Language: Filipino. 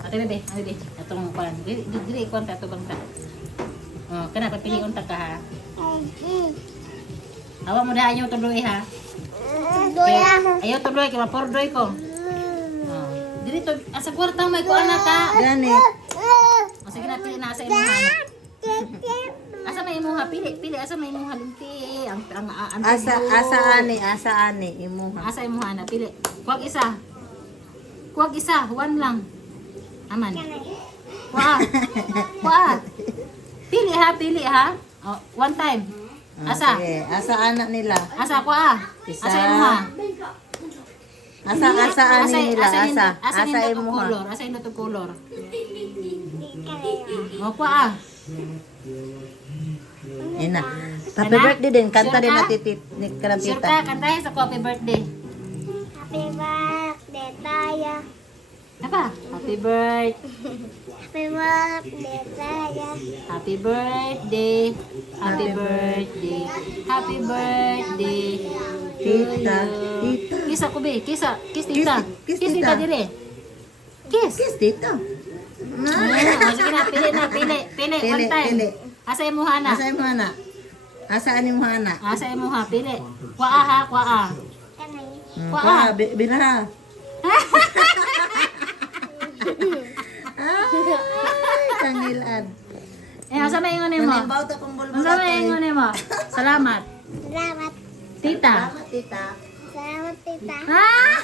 Ate bebe, atong kuan. Dili kuan ta to bangka. Oh, kana papilion ta ka ha. Awa mo dayon tuloy ha. Ayo tuloy kay mapordoy ko. Oh, dili to asa kwarta may kuan na ta. Gani. O sige na pili na sa imong anak. Asa may imong pili asa may imong linti ang Asa ani imuha. Asa imong anak pili. Kuwag isa, one lang. Aman. Kuha. Pili ha. Oh, one time. Asa? Okay. Asa anak nila? Asa kuha. Isa. Asa imuha. Asa ani nila? Asa Imuha. Asa yung to color. O kuha. Ina. Happy birthday din. Kanta din Sure ka? natin ni Sure Karapita. ka, kantahin sa happy birthday. Happy birthday tayo. Apa? Happy birthday. Happy birthday tayo. Happy birthday. Happy birthday. Happy birthday. Tita. Tita. Kiss ako be. Kiss tita. Kiss Kiss tita. tita dire. Kiss. Kiss dito. Sige na, pili. One time. Pili. Asa yung muha na? Asa imuha na? Asa ani mo na? Asa yung muha? Pili. Kuha ha, kuha. Kanay. Kuha. Binaha. Ay, kangilan. Asa may ingon mo? Manimbaw ta pang bulbul. Asa may ingon mo? Salamat. Salamat. Tita. Tita. Salamat, tita. Ah!